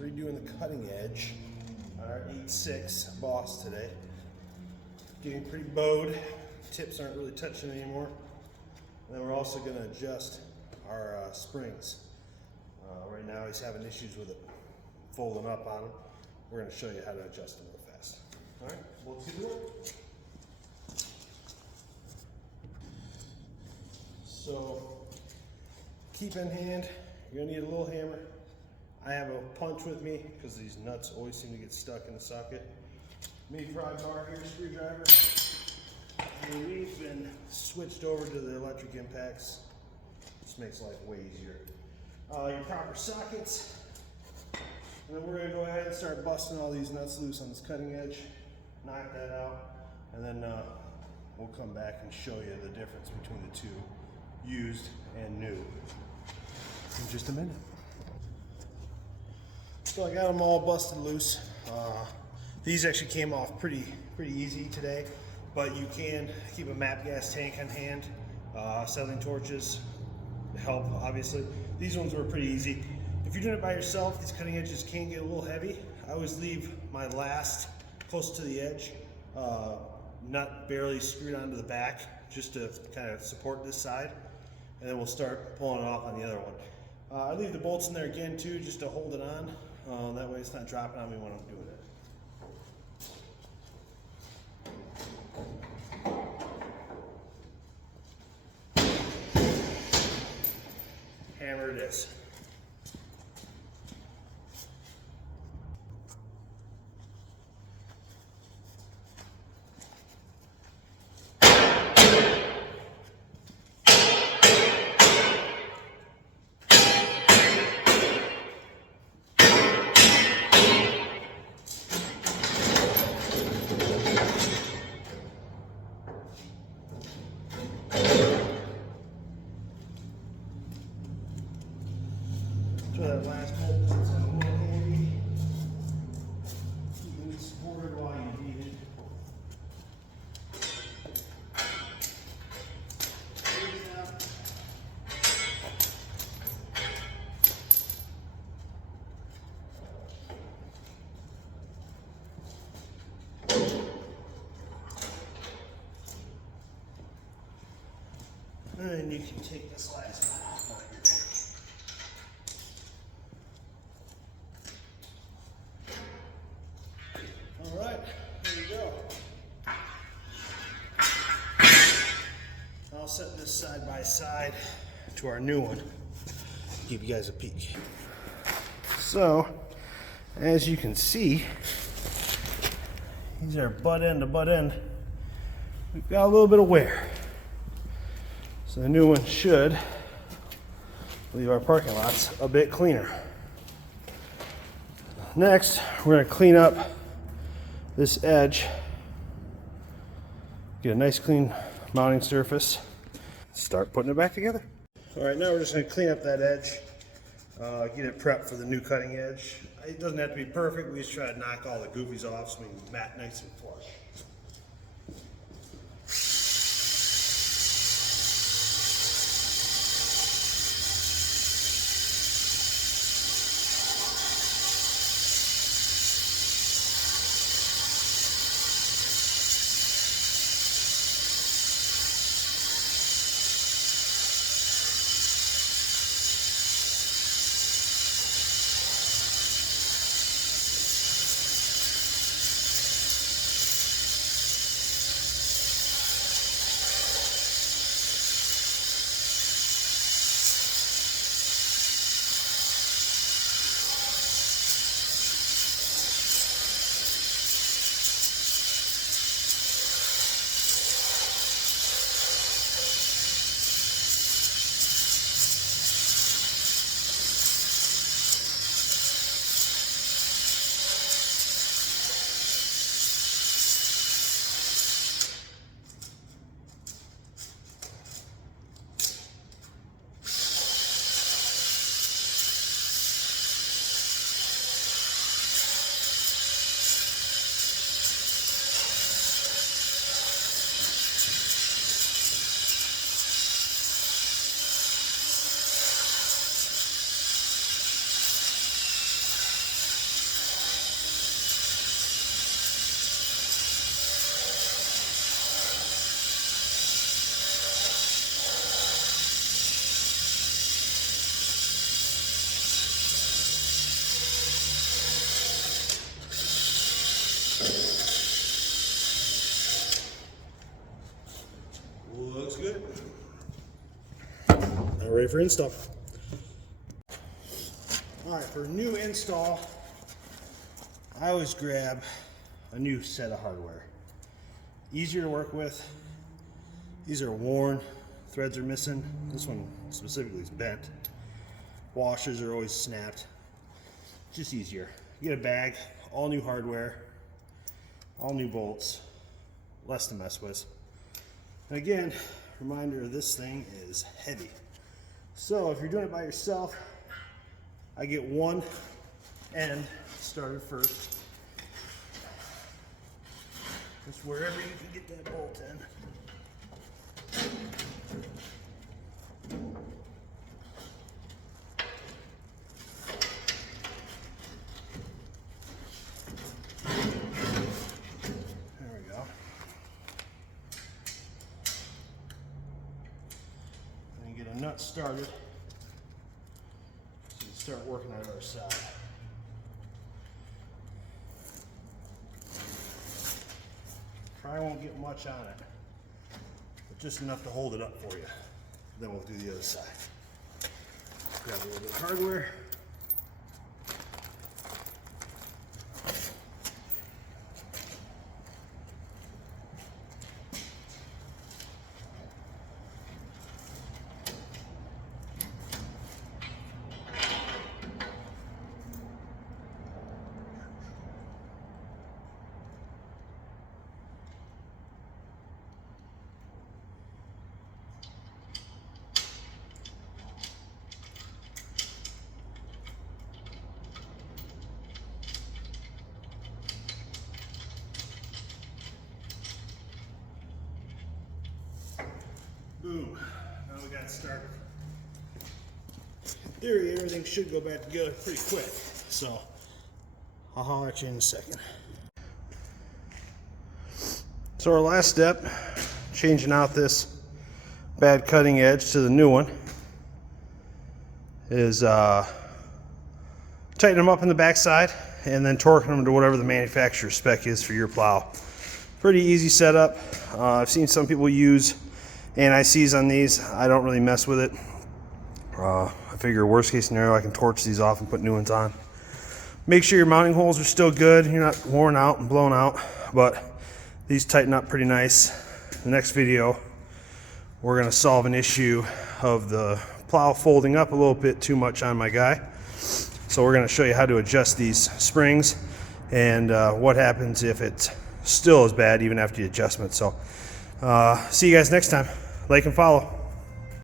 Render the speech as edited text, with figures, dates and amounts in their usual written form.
redoing the cutting edge on our 8.6 Boss today. Getting pretty bowed. Tips aren't really touching anymore. And then we're also going to adjust our springs. Right now he's having issues with it folding up on him. We're going to show you how to adjust them real fast. All right, we'll get to it. So keep in hand, you're going to need a little hammer. I have a punch with me because these nuts always seem to get stuck in the socket. Mini pry bar here, screwdriver. And we've been switched over to the electric impacts. This makes life way easier. Your proper sockets. And then we're going to go ahead and start busting all these nuts loose on this cutting edge. Knock that out. And then we'll come back and show you the difference between the two, used and new, in just a minute. So I got them all busted loose. These actually came off pretty easy today, but you can keep a MAP gas tank on hand. Acetylene torches help, obviously. These ones were pretty easy. If you're doing it by yourself, these cutting edges can get a little heavy. I always leave my last close to the edge, nut barely screwed onto the back, just to kind of support this side, and then we'll start pulling it off on the other one. I leave the bolts in there again too, just to hold it on. That way it's not dropping on me when I'm doing it. Hammer it is. Throw that last bolt since I'm a little handy. Keeping it supported while you need it. And then you can take this last one off while you're there. All right, there you go. I'll set this side by side to our new one. Give you guys a peek. So, as you can see, these are butt end to butt end. We've got a little bit of wear. So the new one should leave our parking lots a bit cleaner. Next, we're going to clean up this edge, get a nice clean mounting surface, start putting it back together. All right, now we're just going to clean up that edge, get it prepped for the new cutting edge. It doesn't have to be perfect, we just try to knock all the goofies off so we can mat nice and flush. ready for install. All right, for a new install, I always grab a new set of hardware. Easier to work with. These are worn, threads are missing. This one specifically is bent. Washers are always snapped. Just easier. You get a bag, all new hardware, all new bolts, less to mess with. And again, reminder, this thing is heavy. So if you're doing it by yourself, I get one end started first. Just wherever you can get that bolt in. There we go. And get a nut started. So you start working on our side. Probably won't get much on it, but just enough to hold it up for you. Then we'll do the other side. Grab a little bit of hardware. Boom. Now we got it started. In theory, everything should go back together pretty quick. So I'll holler at you in a second. So our last step, changing out this bad cutting edge to the new one, is tightening them up in the backside and then torquing them to whatever the manufacturer spec is for your plow. Pretty easy setup. I've seen some people use anti-seize on these. I don't really mess with it. I figure worst case scenario, I can torch these off and put new ones on. Make sure your mounting holes are still good. You're not worn out and blown out, but these tighten up pretty nice. The next video, we're gonna solve an issue of the plow folding up a little bit too much on my guy. So we're gonna show you how to adjust these springs and what happens if it's still as bad even after the adjustment. So see you guys next time. Like and follow.